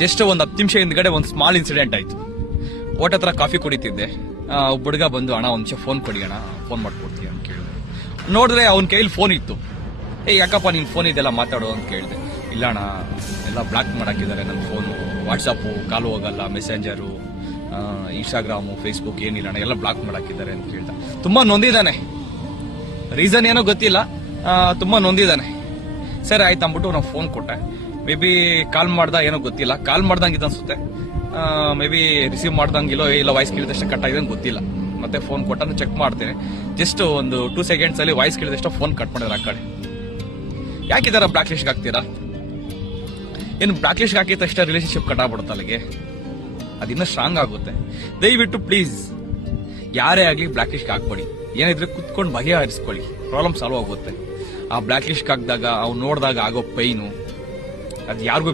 Just ಒಂದು 10 ನಿಮಿಷ ಹಿಂದ್ಗಡೆ ಒಂದು ಸ್ಮಾಲ್ ಇನ್ಸಿಡೆಂಟ್ ಆಯ್ತು. ಹೋಟೆಲ್ ಹತ್ರ ಕಾಫಿ ಕುಡಿತಿದ್ದೆ. ಒಬ್ಬ ಹುಡುಗ ಬಂದು, ಅಣ್ಣ ಒಂದು ನಿಮಿಷ ಫೋನ್ ಕೊಡಿ ಅಣ್ಣ, ಫೋನ್ ಮಾಡ್ಕೊಡ್ತೀವಿ ಅಂತ ಕೇಳಿದೆ. ನೋಡಿದ್ರೆ ಅವ್ನ ಕೈಲಿ ಫೋನ್ ಇತ್ತು. ಯಾಕಪ್ಪ ನಿನ್ ಫೋನ್ ಇದೆಲ್ಲ ಮಾತಾಡೋ ಅಂತ ಕೇಳಿದೆ. ಇಲ್ಲ ಅಣ್ಣ, ಎಲ್ಲ ಬ್ಲಾಕ್ ಮಾಡಾಕಿದ್ದಾರೆ ನನ್ನ ಫೋನು, ವಾಟ್ಸಪ್ಪು ಕಾಲು ಹೋಗಲ್ಲ, ಮೆಸೆಂಜರು, ಇನ್ಸ್ಟಾಗ್ರಾಮು, ಫೇಸ್ಬುಕ್ ಏನಿಲ್ಲ ಅಣ್ಣ, ಎಲ್ಲ ಬ್ಲಾಕ್ ಮಾಡಾಕಿದ್ದಾರೆ ಅಂತ ಕೇಳ್ದ. ತುಂಬಾ ನೊಂದಿದ್ದಾನೆ. ರೀಸನ್ ಏನೋ ಗೊತ್ತಿಲ್ಲ, ತುಂಬಾ ನೊಂದಿದ್ದಾನೆ. ಸರಿ ಆಯ್ತು ಅಂದ್ಬಿಟ್ಟು ನಾವು ಫೋನ್ ಕೊಟ್ಟೆ. ಮೇ ಬಿ ಕಾಲ್ ಮಾಡ್ದ ಏನೋ ಗೊತ್ತಿಲ್ಲ, ಕಾಲ್ ಮಾಡ್ದಂಗಿತ್ತು ಅನ್ಸುತ್ತೆ. ಮೇ ಬಿ ರಿಸೀವ್ ಮಾಡ್ದಂಗಿಲ್ಲೋ ಇಲ್ಲ ವಾಯ್ಸ್ ಕೇಳಿದಷ್ಟು ಕಟ್ ಆಗಿದೆ ಗೊತ್ತಿಲ್ಲ. ಮತ್ತೆ ಫೋನ್ ಕೊಟ್ಟ ಚೆಕ್ ಮಾಡ್ತೇನೆ. ಜಸ್ಟ್ ಒಂದು 2 ಸೆಕೆಂಡ್ಸ್ ಅಲ್ಲಿ ವಾಯ್ಸ್ ಕೇಳಿದಷ್ಟು ಫೋನ್ ಕಟ್ ಮಾಡಿದ್ರೆ ಆ ಕಡೆ. ಯಾಕಿದಾರ ಬ್ಲಾಕ್ ಲಿಸ್ಟ್ ಹಾಕ್ತೀರಾ? ಏನು ಬ್ಲಾಕ್ ಲಿಸ್ಟ್ ಹಾಕಿದ ತಕ್ಷಣ ರಿಲೇಶನ್ಶಿಪ್ ಕಟ್ ಆಗ್ಬಿಡುತ್ತೆ ಅಲ್ಲಿಗೆ? ಅದಿನ್ನ ಸ್ಟ್ರಾಂಗ್ ಆಗುತ್ತೆ. ದಯವಿಟ್ಟು ಪ್ಲೀಸ್ ಯಾರೇ ಆಗಲಿ ಬ್ಲಾಕ್ ಲಿಸ್ಟ್ ಹಾಕ್ಬೇಡಿ. ಏನಿದ್ರೆ ಕುತ್ಕೊಂಡು ಬಗೆಹರಿಸ್ಕೊಳ್ಳಿ, ಪ್ರಾಬ್ಲಮ್ ಸಾಲ್ವ್ ಆಗುತ್ತೆ. ಆ ಬ್ಲಾಕ್ ಲಿಸ್ಟ್ ಹಾಕಿದಾಗ ಅವ್ನು ನೋಡಿದಾಗ ಆಗೋ ಪೈನು ಅದು ಯಾರಿಗೂ